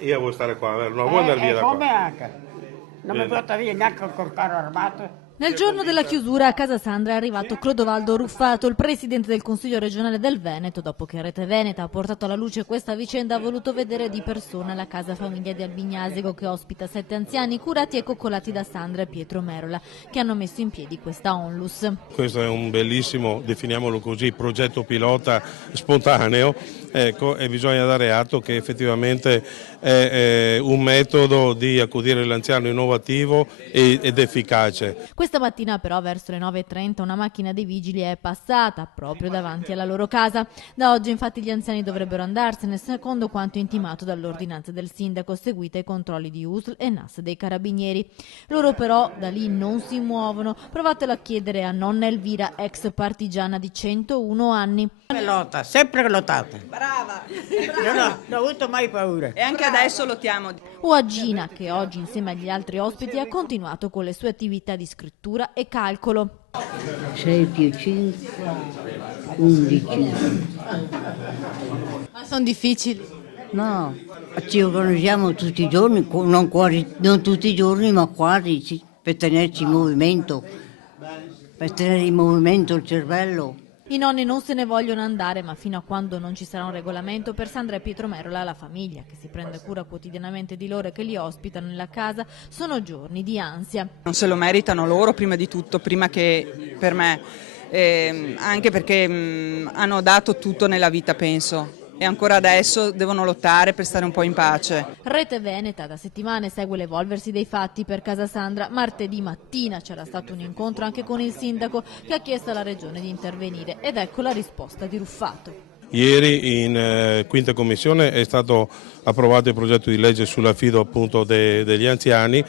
Io vuoi stare qua, vero? Non vuoi andare via da Come qua? anche? Non mi porta via neanche col carro armato. Nel giorno della chiusura a casa Sandra è arrivato Clodovaldo Ruffato, il presidente del Consiglio regionale del Veneto. Dopo che Rete Veneta ha portato alla luce questa vicenda, ha voluto vedere di persona la casa famiglia di Albignasego, che ospita 7 anziani curati e coccolati da Sandra e Pietro Merola, che hanno messo in piedi questa onlus. Questo è un bellissimo, definiamolo così, progetto pilota spontaneo, ecco, e bisogna dare atto che effettivamente è un metodo di accudire l'anziano innovativo ed efficace. Questa mattina però verso le 9:30 una macchina dei vigili è passata proprio davanti alla loro casa. Da oggi infatti gli anziani dovrebbero andarsene, secondo quanto intimato dall'ordinanza del sindaco, seguita ai controlli di USL e NAS dei carabinieri. Loro però da lì non si muovono. Provatelo a chiedere a nonna Elvira, ex partigiana di 101 anni. Lotta, sempre lottata. Brava, Non ho avuto mai paura. e anche adesso lottiamo. O a Gina, che oggi insieme agli altri ospiti ha continuato con le sue attività di scrittura e calcolo. 6 più 5, 11. Ma sono difficili. No, ci organizziamo tutti i giorni, non tutti i giorni, ma quasi, per tenerci in movimento, per tenere in movimento il cervello. I nonni non se ne vogliono andare, ma fino a quando non ci sarà un regolamento, per Sandra e Pietro Merola, la famiglia che si prende cura quotidianamente di loro e che li ospitano nella casa, sono giorni di ansia. Non se lo meritano loro prima di tutto, prima che per me, anche perché hanno dato tutto nella vita, penso. E ancora adesso devono lottare per stare un po' in pace. Rete Veneta da settimane segue l'evolversi dei fatti per casa Sandra. Martedì mattina c'era stato un incontro anche con il sindaco, che ha chiesto alla regione di intervenire, ed ecco la risposta di Ruffato. Ieri in quinta commissione è stato approvato il progetto di legge sull'affido appunto degli anziani,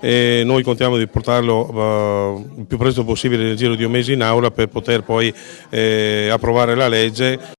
e noi contiamo di portarlo il più presto possibile nel giro di un mese in aula per poter poi approvare la legge.